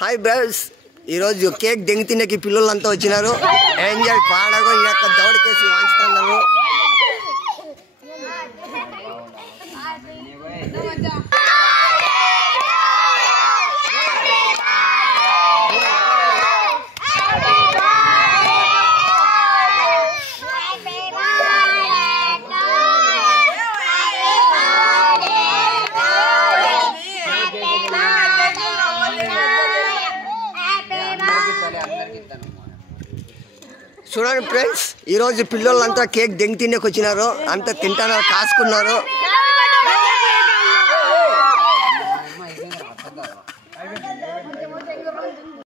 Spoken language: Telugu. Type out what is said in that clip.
హాయ్ బ్రదర్స్, ఈరోజు కేక్ దెంగి తినేకి పిల్లలంతా వచ్చినారు. ఎంజాయ్ పాడగో యొక్క దౌడికేసి వాంచుతున్నారు. చూడండి ఫ్రెండ్స్, ఈరోజు పిల్లలంతా కేక్ దెంగి తినేకి వచ్చినారు. అంతా తింటున్నారు, కాసుకున్నారు.